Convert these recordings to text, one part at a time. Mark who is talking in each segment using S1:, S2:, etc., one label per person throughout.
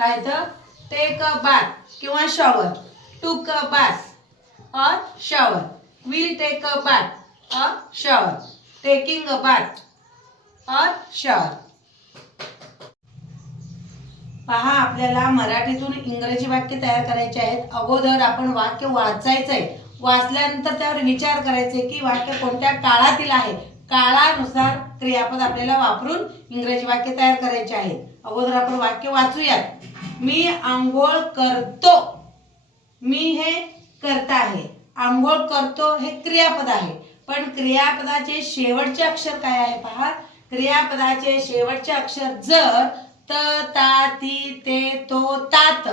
S1: काय तर take a bath किंवा shower took a bath a shower will take a bath a shower taking a bath a shower पहा आपल्याला मराठीतून इंग्रजी वाक्य तयार करायचे आहेत. अगोदर आपण वाक्य वाचायचं आहे वाचल्यानंतर त्यावर विचार करायचे की वाक्य कोणत्या काळातील आहे. काळानुसार क्रियापद आपल्याला वापरून इंग्रजी वाक्य तयार करायचे आहेत. अगोदर आपण वाक्य वाचूयात. मी आंघोळ करतो. मी हे करता आहे. आंघोळ करतो हे क्रियापद आहे. पण क्रियापदाचे शेवटचे अक्षर काय आहे पहा? क्रियापदाचे शेवटचे अक्षर जर त ता ती ते तो तात.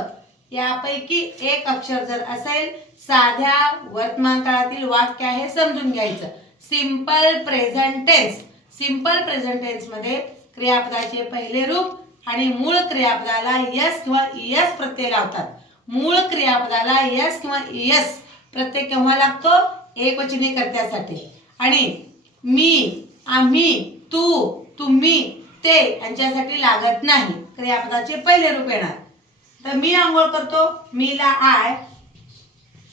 S1: यापैकी एक अक्षर जर असेल साध्या वर्तमान काळातील वाक्य आहे समजून घ्यायचं. सिंपल प्रेझेंटेन्स सिंपल सिंपलमध्ये क्रियापदाचे पहिले रूप आणि मूळ क्रियापदाला यस किंवा इयस प्रत्यय लावतात. मूळ क्रियापदाला यस किंवा इयस प्रत्यय केव्हा लागतो? एकवचनी कर्त्यासाठी आणि मी आम्ही तू तुम्ही ते यांच्यासाठी लागत नाही. क्रियापदाचे पहिले रूप येणार. तर मी आंघोळ करतो मीला आय.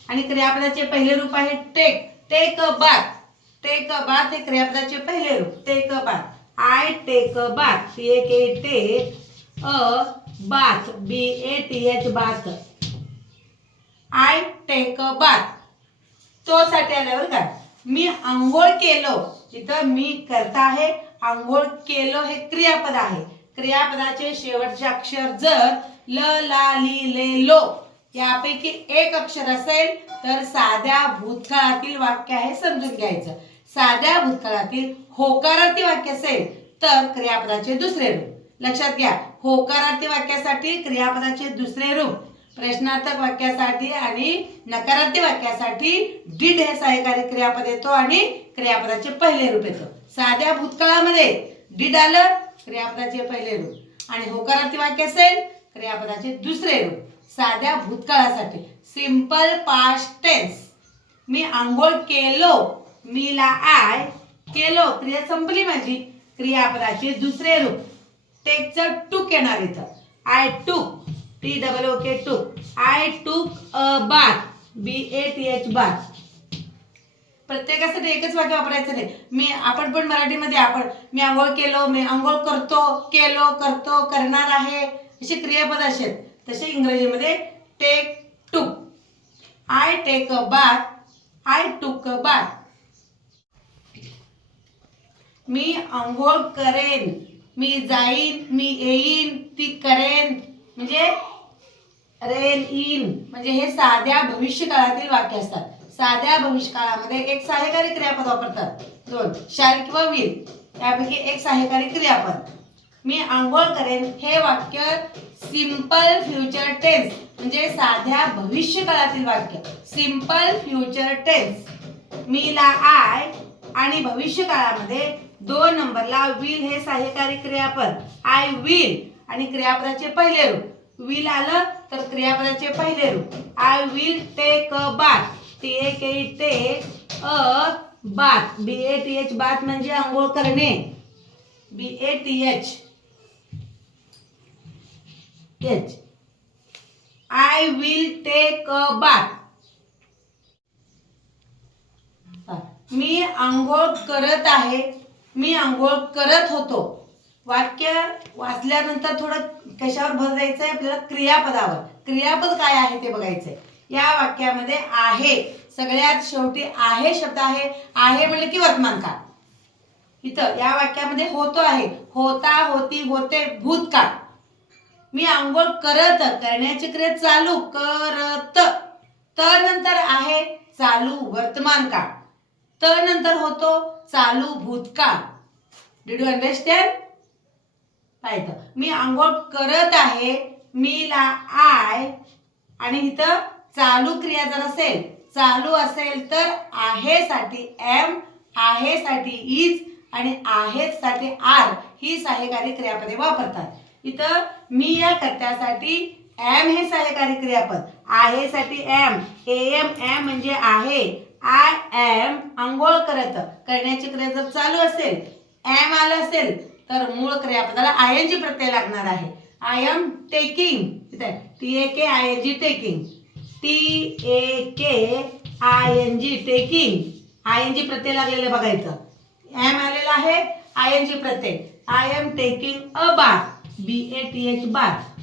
S1: आणि क्रियापदाचे पहिले रूप आहे take take a bath take a bath हे क्रियापदाचे पहिले रूप. Take a bath I take a bath T A K take a bath B A T H bath. I take a bath तो साठी आल्यावर काय मी आंघोळ केलो. इथं मी करता आहे आंघोळ केलो हे क्रियापद आहे. क्रियापदाचे शेवटचे अक्षर जर ल ला ली ले लो यापैकी एक अक्षर असेल तर साध्या भूतकाळातील वाक्य आहे समजून घ्यायचं. साध्या भूतकाळातील होकारार्थी वाक्य असेल तर क्रियापदाचे दुसरे रूप. लक्षात घ्या. होकारार्थी वाक्यासाठी क्रियापदाचे दुसरे रूप. प्रश्नार्थक वाक्यासाठी आणि नकारार्थी वाक्यासाठी डिड हे सहकारी क्रियापद येतो आणि क्रियापदाचे पहिले रूप येतो. साध्या भूतकाळामध्ये डिड आलं क्रियापदाचे पहिले रूप. आणि होकारार्थी वाक्य असेल क्रियापदाचे दुसरे रूप. साध्या भूतकाळासाठी. सिंपल पास्ट टेन्स मी आंघोळ केलो मीला आय केलो क्रिया संपली माझी. क्रियापदाचे दुसरे रूप. टेकचं टूक येणार इथं. I took T double O K to took I took a bath B A T H bath प्रत्येकासाठी एकच वाक्य वापरायचं नाही. मी आपण पण मराठीमध्ये आपण मी आंघोळ केलो मी आंघोळ करतो केलो करतो करणार आहे असे क्रियापद असे आहेत. तसे इंग्रजीमध्ये take took I take a bath I took a bath मी आंघोळ करेन. मी जाईन मी येईन ती करेन. म्हणजे रेन इन म्हणजे हे साध्या भविष्यकाळातील वाक्य असतात. साध्या भविष्य काळामध्ये एक सहाय्यकारी क्रियापद वापरतात. दोन शाल किंवा विल यापैकी एक सहाय्यकारी क्रियापद. मी आंघोळ करेन हे वाक्य सिंपल फ्युचर टेन्स म्हणजे साध्या भविष्यकाळातील वाक्य. सिंपल फ्युचर टेन्स मीला आय आणि भविष्य काळामध्ये दोन नंबरला विल हे सहाय्यकारी क्रियापद. आय विल आणि क्रियापदाचे पहिले रूप. विल आलं तर क्रियापदाचे पहिले रूप. I will take a bath. T A K take a bath. B A T H bath म्हणजे आंघोळ करणे. B A T H. H. I will take a bath. मी आंघोळ करत आहे. मी आंघोळ करत होतो. वाक्य वाचल्यानंतर थोडं कशावर भर द्यायचं आहे आपल्याला क्रियापदावर. क्रियापद काय आहे ते बघायचं आहे या वाक्यामध्ये आहे. सगळ्यात शेवटी आहे शब्द आहे. आहे म्हणजे की वर्तमान काळ इथं या वाक्यामध्ये होतो आहे. होता होती होते भूतकाळ. मी आंघोळ करत करण्याची क्रिया चालू करत. तर नंतर आहे चालू वर्तमान काळ तर नंतर होतो चालू भूतकाळ. डिड यू अंडरस्टँड पाहिजे मी आंघोळ करत आहे मी ला आय आणि इथं चालू क्रिया जर असेल चालू असेल तर आहेसाठी एम आहेसाठी इज आणि आहेसाठी आर ही सहाय्यकारी क्रियापदे वापरतात. इथं मी या कर्त्यासाठी एम हे सहाय्यकारी क्रियापद आहेसाठी एम. एम एम एम म्हणजे आहे आय एम आंघोळ करत. करण्याची क्रिया जर चालू असेल एम आलं असेल तर मूळ क्रियापदाला आय एन जी प्रत्यय लागणार आहे. I am taking T A K I N G taking T A K I N G taking I N G प्रत्यय लागलेलं बघायचं एम आलेलं आहे I N G Pratyaya. I am taking a bath B A T H bath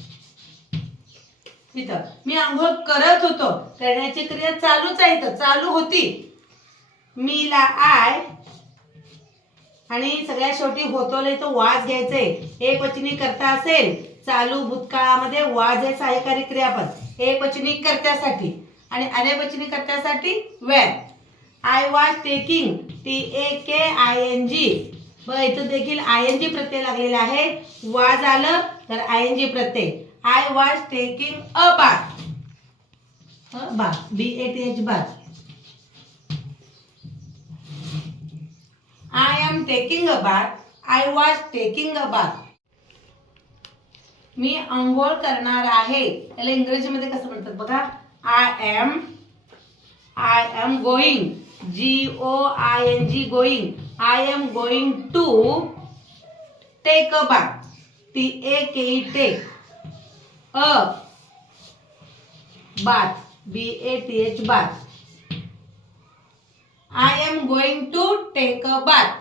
S1: इथं. मी आंघोळ करत होतो. करण्याची क्रिया चालूच आहे इथं. चालू होती. मी ला आय आणि सगळ्या शेवटी होतोले तो वाज घ्यायचे. एक वचनी करता असेल चालू भूतकाळामध्ये वाज हे सहाय्यकारी क्रियापद एक वचनी करत्यासाठी. आणि अनेक वचनी करत्यासाठी वेळ. I was taking T A K I N G बरं इथं देखील आय एन जी प्रत्यय लागलेला आहे. वाज आलं तर I N G Pratyaya. I was taking a bath B A T H bath I am taking a bath I was taking a bath मी आंघोळ करणार आहे. याला इंग्रजीमध्ये कसं म्हणतात बघा? I am I am going G O I N G going I am going to take a bath T A K E take a. Bath B A T H bath I am going to take a bath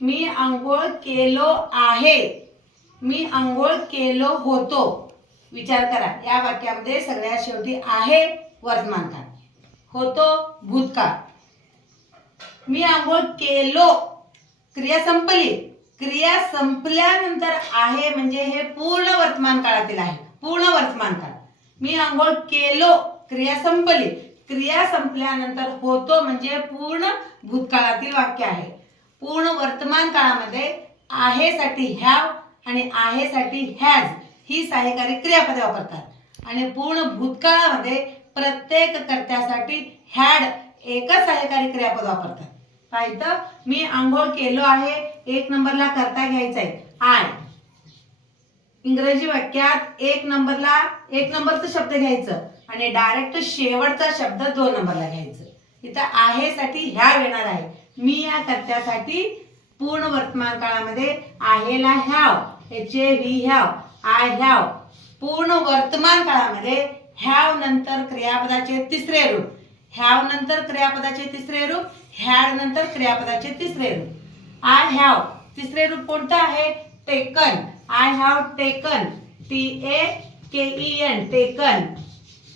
S1: मी आंघोळ केलो आहे. मी आंघोळ केलो होतो. विचार करा. या वाक्यामध्ये सगळ्यात शेवटी आहे वर्तमानकाळ होतो भूतकाळ. मी आंघोळ केलो. क्रिया संपली. क्रिया संपल्यानंतर आहे म्हणजे हे पूर्ण वर्तमान काळातील आहे. पूर्ण वर्तमान काळ. मी आंघोळ केलो क्रिया संपली. क्रिया संपल्यानंतर होतो म्हणजे पूर्ण भूतकाळातील वाक्य आहे. पूर्ण वर्तमान काळामध्ये आहेसाठी हॅव आणि आहेसाठी हॅज ही सहाय्यकारी क्रियापदे वापरतात. आणि पूर्ण भूतकाळामध्ये प्रत्येक कर्त्यासाठी हॅड एकच सहाय्यकारी क्रियापद वापरतात. पाहिजे मी आंघोळ केलो आहे एक नंबरला करता घ्यायचा आहे आय. इंग्रजी वाक्यात एक नंबरला एक नंबरचा शब्द घ्यायचं आणि डायरेक्ट शेवटचा शब्द दोन नंबरला घ्यायचं. इथं आहेसाठी ह्या येणार आहे. मी या कर्त्यासाठी पूर्ण वर्तमान काळामध्ये आहेला have H A V have I have पूर्ण वर्तमान काळामध्ये हॅव नंतर क्रियापदाचे तिसरे रूप. ह्याव नंतर क्रियापदाचे तिसरे रूप ह्या नंतर क्रियापदाचे तिसरे रूप. आय हॅव तिसरे रूप कोणतं आहे? Taken I have taken T A K E N taken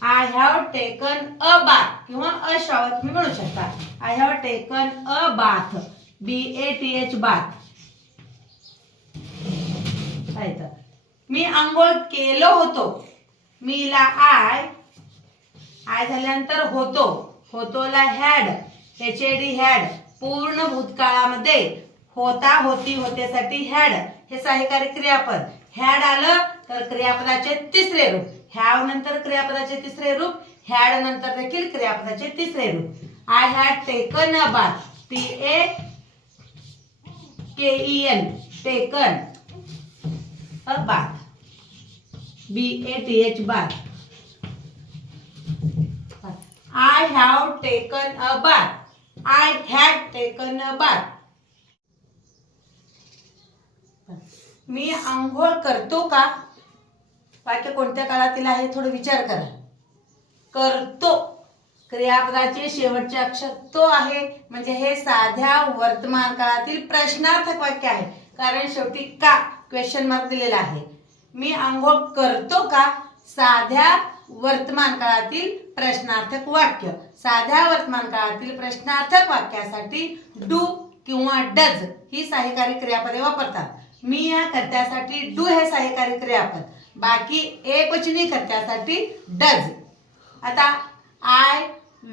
S1: I have taken a bath किंवा अ शॉवर तुम्ही म्हणू शकता. I have taken a bath B A T H bath मी आंघोळ केलो होतो. मीला आय आय झाल्यानंतर होतो. होतोला had H A D had पूर्ण भूतकाळामध्ये होता होती होतेसाठी हॅड हे सहाय्यकारी क्रियापद. हॅड आलं तर क्रियापदाचे तिसरे रूप. हॅव नंतर क्रियापदाचे तिसरे रूप. हॅड नंतर देखील क्रियापदाचे तिसरे रूप. I had taken a bath T A K E N taken a bath B A T H bath I have taken a bath I had taken a bath मी आंघोळ करतो का? वाक्य कोणत्या काळातील आहे थोडं विचार करा. करतो. क्रियापदाचे शेवटचे अक्षर तो आहे. म्हणजे हे साध्या वर्तमान काळातील प्रश्नार्थक वाक्य आहे. कारण शेवटी का? क्वेश्चन मार्क दिलेला आहे. मी आंघोळ करतो का? साध्या वर्तमान काळातील प्रश्नार्थक वाक्य. साध्या वर्तमान काळातील प्रश्नार्थक वाक्यासाठी डू किंवा डज ही सहाय्यकारी क्रियापदे वापरतात. मी या कर्त्यासाठी डू हे सहाय्यकारी क्रियापद बाकी एक वचनी कर्त्यासाठी डज. आता I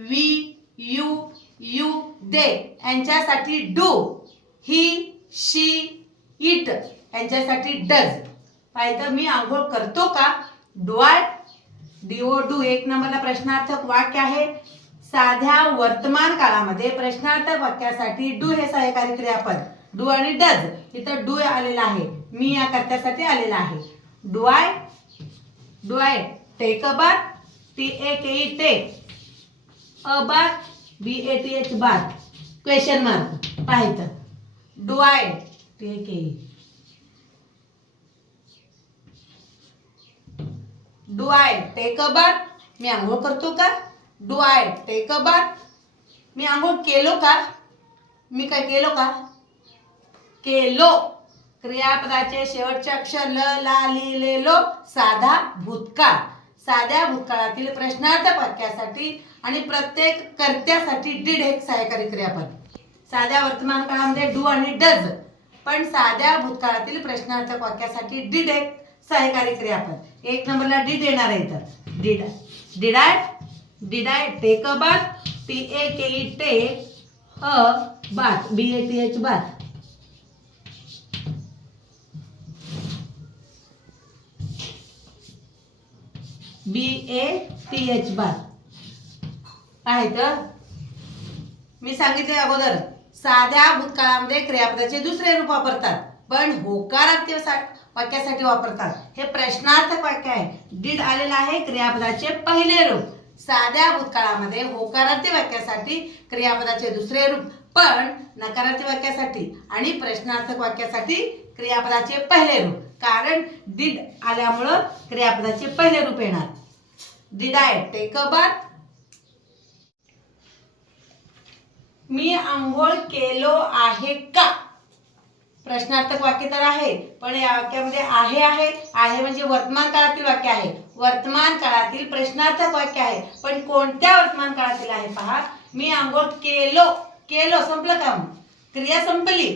S1: we you you they यांच्यासाठी डू. ही शी इट यांच्यासाठी डज. पाहिजे मी आंघोळ करतो का? Do I D O do. एक नंबरला प्रश्नार्थक वाक्य आहे. साध्या वर्तमान काळामध्ये प्रश्नार्थक वाक्यासाठी डू हे सहाय्यकारी क्रियापद डू आणि डज. इथं डू आलेला आहे. मी या कर्त्यासाठी आलेला आहे. Do I? Do I? Take a bath T A K E take a bath B A T H bath question mark पाहिजे do I? T A do I? Take a bath मी आंघोळ करतो का? Do I? Take a bath मी आंघोळ केलो का? मी काय केलो का? केलो. क्रियापदाचे शेवटचे अक्षर ल ला लिहिलेलो साधा भूतकाळ. साध्या भूतकाळातील प्रश्नार्थक वाक्यासाठी आणि प्रत्येक कर्त्यासाठी डीड हे सहाय्यकारी क्रियापद. साध्या वर्तमान काळामध्ये डू आणि डज पण साध्या भूतकाळातील प्रश्नार्थक वाक्यासाठी डीड एक सहाय्यकारी क्रियापद. एक नंबरला डीड येणार आहे तर did did I did I take a bath T A K E take a bath B A T H bath B A T H बार आहे तर? मी सांगितले अगोदर साध्या भूतकाळामध्ये क्रियापदाचे दुसरे रूप वापरतात पण होकारार्थी सा- वाक्यासाठी वापरतात. हे प्रश्नार्थक वाक्य आहे. डीड आलेलं आहे क्रियापदाचे पहिले रूप. साध्या भूतकाळामध्ये होकारार्थी वाक्यासाठी क्रियापदाचे दुसरे रूप पण नकारार्थी वाक्यासाठी आणि प्रश्नार्थक वाक्यासाठी क्रियापदाचे पहिले रूप. कारण डीड आल्यामुळं क्रियापदाचे पहिले रूप येणार. Did I take a bath? मी आंघोळ केलो आहे का? प्रश्नार्थक वाक्य तर आहे पण या वाक्यामध्ये आहे आहे. आहे म्हणजे वर्तमान काळातील वाक्य आहे. वर्तमान काळातील प्रश्नार्थक वाक्य आहे. पण कोणत्या वर्तमान काळातील आहे पहा? मी आंघोळ केलो केलो संपलं का क्रिया संपली.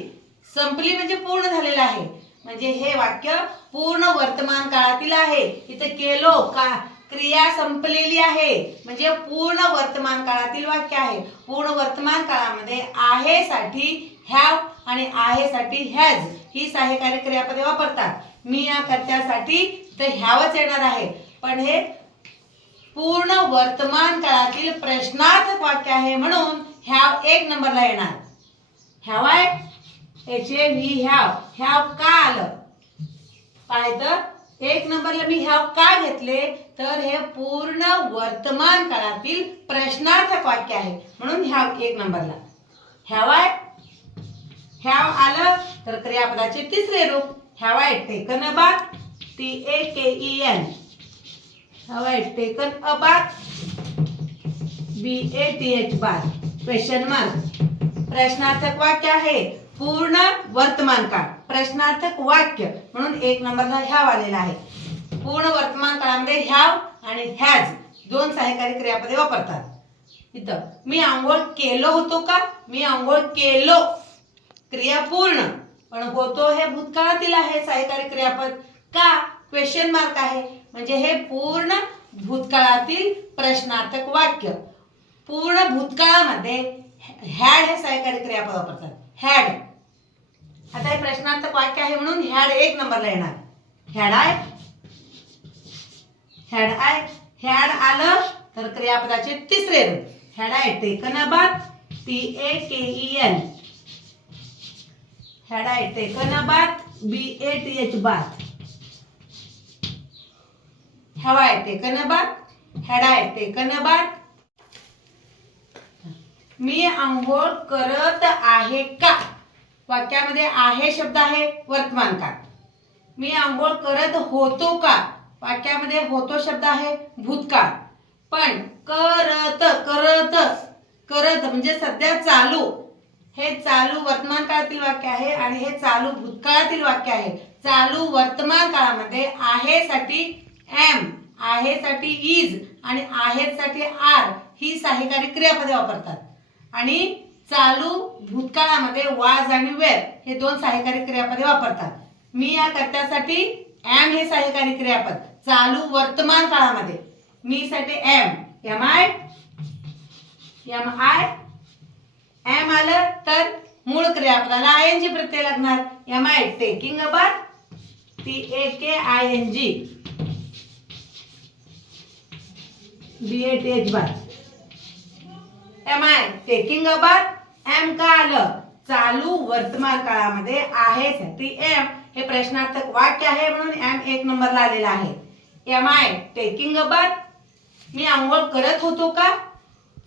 S1: संपली म्हणजे पूर्ण झालेलं आहे. म्हणजे हे वाक्य पूर्ण वर्तमान काळातील आहे. इथं केलो का? क्रिया संपलेली आहे. म्हणजे पूर्ण वर्तमान काळातील वाक्य आहे. पूर्ण वर्तमान काळामध्ये आहे साठी हॅव आणि आहे साठी हॅज ही सहाय्यकारी क्रियापदे वापरतात. मी या कर्त्यासाठी तर ह्यावच येणार आहे. पण हे पूर्ण वर्तमान काळातील प्रश्नार्थक वाक्य आहे म्हणून ह्या एक नंबरला येणार. हॅव आहे H A V have have का आलं पाहिजे एक नंबरला मी ह्या का घेतले? तर हे पूर्ण वर्तमान काळातील प्रश्नार्थक वाक्य आहे. म्हणून ह्या एक नंबरला. ह्यावाय ह्याव आलं तर क्रियापदाचे तिसरे रूप. Have I taken a T A K E N. Have I आहे taken a B A T H bar. Question mark प्रश्नार्थक वाक्य आहे. पूर्ण वर्तमान काळ. प्रश्नार्थक वाक्य म्हणून एक नंबरला ह्याव आलेला आहे. पूर्ण वर्तमान काळामध्ये ह्याव आणि ह्याज दोन सहाय्यकारी क्रियापदे वापरतात. इथं मी आंघोळ केलो होतो का? मी आंघोळ केलो. क्रिया पूर्ण. पण होतो हे भूतकाळातील आहे सहाय्यकारी क्रियापद. का? क्वेश्चन मार्क आहे. म्हणजे हे पूर्ण भूतकाळातील प्रश्नार्थक वाक्य. पूर्ण भूतकाळामध्ये हॅड हे सहाय्यकारी क्रियापद वापरतात. हॅड आता हे प्रश्नार्थक वाक्य आहे म्हणून हॅड एक नंबरला येणार. Had I had I had आलं तर क्रियापदाचे तिसरे रूप. Had I taken a T A K E N had I taken a bath B A T H bath have I taken a had I taken a मी आंघोळ करत आहे का? वाक्यामध्ये आहे शब्द आहे वर्तमान काळ. मी आंघोळ करत होतो का? वाक्यामध्ये होतो शब्द आहे भूतकाळ. पण करत करत करत म्हणजे सध्या चालू. हे चालू वर्तमान काळातील वाक्य आहे आणि हे चालू भूतकाळातील वाक्य आहे. चालू वर्तमान काळामध्ये आहे साठी एम आहे साठी इज आणि आहे साठी आर ही सहाय्यकारी क्रियापदे वापरतात. आणि चालू भूतकाळामध्ये वाज आणि वेर हे दोन सहाय्यकारी क्रियापदे वापरतात. मी या कर्त्यासाठी एम हे सहाय्यकारी क्रियापद. चालू वर्तमान काळामध्ये. मी साठी am am I am I am आलं तर मूळ क्रियापदाला आय एन जी प्रत्यय लागणार. Am I taking a bath T A K I N G B A H bath am I taking a am का आलं चालू वर्तमान काळामध्ये आहे साठी एम हे प्रश्नार्थक वाक्य आहे म्हणून एम एक नंबरला आलेला आहे. एम आय टेकिंग अ मी आंघोळ करत होतो का?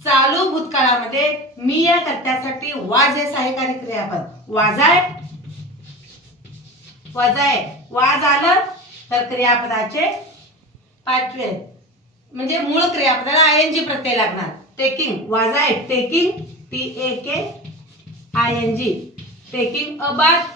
S1: चालू भूतकाळामध्ये मी या कर्त्यासाठी वाज हे सहाय्यकारी क्रियापद. वाजाय. वाजाय. वाज आलं तर क्रियापदाचे पाचवे. म्हणजे मूळ क्रियापदाला आय एन जी प्रत्यय लागणार. Taking was I taking T A K I N G taking a bath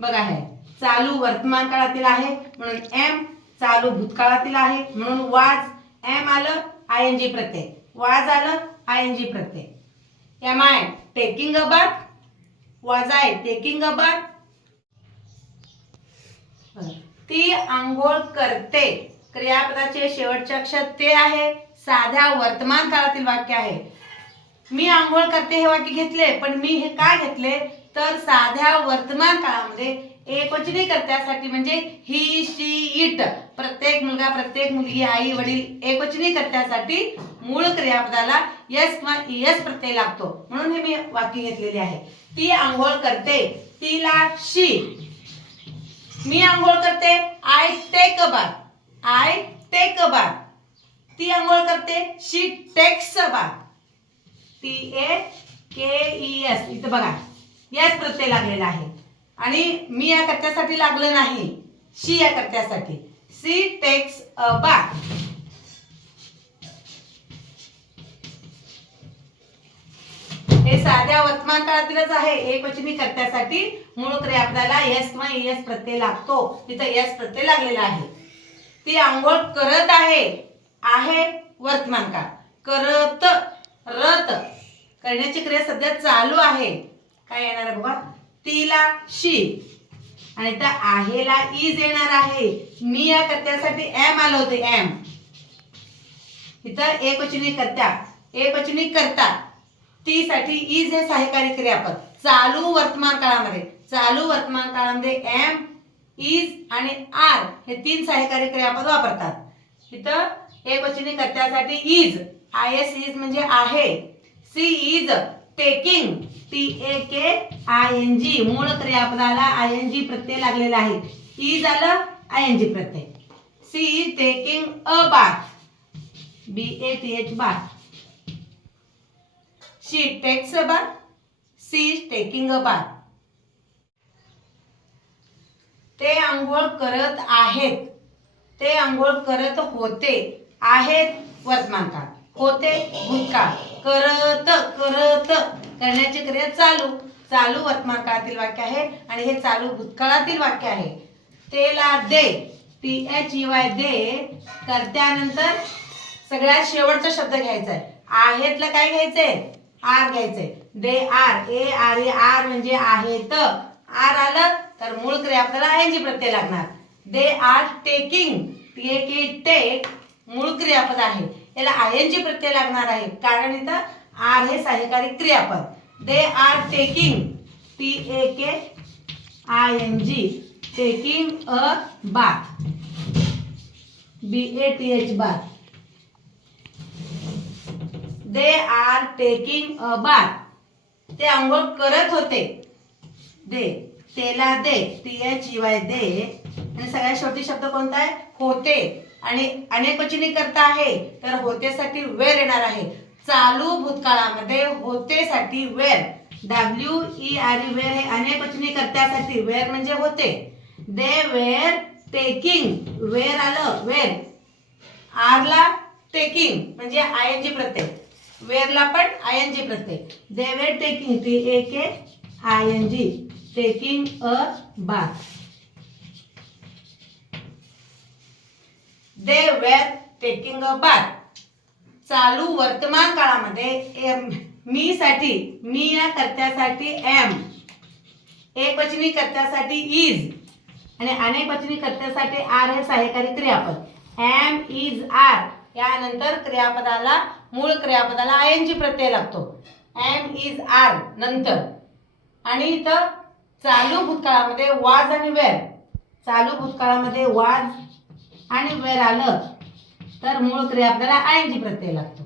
S1: बघा आहे चालू वर्तमान काळातील आहे म्हणून एम चालू भूतकाळातील आहे म्हणून वाज एम आलं आय एन जी प्रत्यय. वाज आलं I N G Pratyaya. Am I taking a bath was I taking a bath ती आंघोळ करते. क्रियापदाचे शेवटचे अक्षर ते आहे. साध्या वर्तमान काळातील वाक्य आहे. मी आंघोळ करते हे वाक्य घेतले पण मी हे काय घेतले? तर साध्या वर्तमान काळामध्ये एकवचनी कर्त्यासाठी म्हणजे ही शी इट. प्रत्येक मुलगा प्रत्येक मुलगी आई वडील एकवचनी कर्त्यासाठी मूळ क्रियापदाला यस किंवा यस प्रत्यय लागतो. म्हणून हे मी वाक्य घेतलेले आहे. ती आंघोळ करते. तिला शी. मी आंघोळ करते. I take a bath I take a bath ती आंघोळ करते. She takes a bath T A K E S इथं बघा. याच प्रत्यय लागलेला आहे. आणि मी या कर्त्यासाठी लागलं नाही. शी या कर्त्यासाठी. सी टेक्स अ बाथ हे साध्या वर्तमान काळातीलच आहे. एकवचनी कर्त्यासाठी मूळ क्रियापदाला यस किंवा एस प्रत्यय लागतो. तिथं यस प्रत्यय लागलेला आहे. ती आंघोळ करत आहे. आहे वर्तमान काळ. करत रत करण्याची क्रिया सध्या चालू आहे. काय येणार आहे बघा तिला शी. आणि त्या आहेला इज येणार आहे. मी या कर्त्यासाठी एम आलो होते एम इथं एकवचनी कर्त्या एकवचनी करता टी साठी इज हे सहाय्यकारी क्रियापद. चालू वर्तमान काळामध्ये चालू वर्तमान काळामध्ये एम इज आणि आर हे तीन सहाय्यकारी क्रियापद वापरतात. इथं एकवचनी कर्त्यासाठी इज आय एस इज म्हणजे आहे. She is taking T A K I N G मूळ क्रियापदाला आय एन जी प्रत्यय लागलेला आहे. इज आलं I N G Pratyaya. She is taking a bath B A T H bath She takes a bath. She is taking a bath. ते आंघोळ करत आहेत. ते आंघोळ करत होते. आहेत वर्तमानकाळ होते भूतकाळ. करत करत. करण्याची क्रिया चालू. चालू वर्तमानकाळातील वाक्य आहे आणि हे चालू भूतकाळातील वाक्य आहे. तेला they. T H E Y they. करत्यानंतर सगळ्यात शेवटचा शब्द घ्यायचा आहे. आहेतला काय घ्यायचंय? आर घ्यायचंय. They are. A R A R म्हणजे आहेत. आर आलं तर मूळ क्रियापदाला आय जी प्रत्यय लागणार. They are taking. T A K take. मूळ क्रियापद आहे. याला आय एन जी प्रत्यय लागणार आहे. कारण इथं आर हे सहाय्यकारी क्रियापद. They are taking. T A K I N G taking a bath B A T H bath they are taking a bath ते आंघोळ करत होते. दे तेला they T H Y they आणि सगळ्यात शेवटी शब्द कोणता आहे? होते. आणि अनेक वचनी करता आहे तर होतेसाठी वेर येणार आहे. चालू भूतकाळामध्ये होतेसाठी were W E R E were हे अनेक वचनी करत्यासाठी वेर म्हणजे होते. दे वेर टेकिंग वेर आलं वेर आरला टेकिंग म्हणजे आय एन जी प्रत्यय वेरला पण I N G Pratyaya. They were taking T A K I N G taking a bath they were taking a bath चालू वर्तमान काळामध्ये एम मी साठी मी या कर्त्यासाठी एम एक वचनी कर्त्यासाठी इज आणि अनेक वचनी कर्त्यासाठी आर हे सहाय्यकारी क्रियापद एम इज आर यानंतर क्रियापदाला मूळ क्रियापदाला आय एन जी प्रत्यय लागतो. एम इज आर नंतर. आणि इथं चालू भूतकाळामध्ये वाज आणि वेर चालू भूतकाळामध्ये वाज आणि वेर आलं तर मूळ क्रियापदाला आय एन जी प्रत्यय लागतो.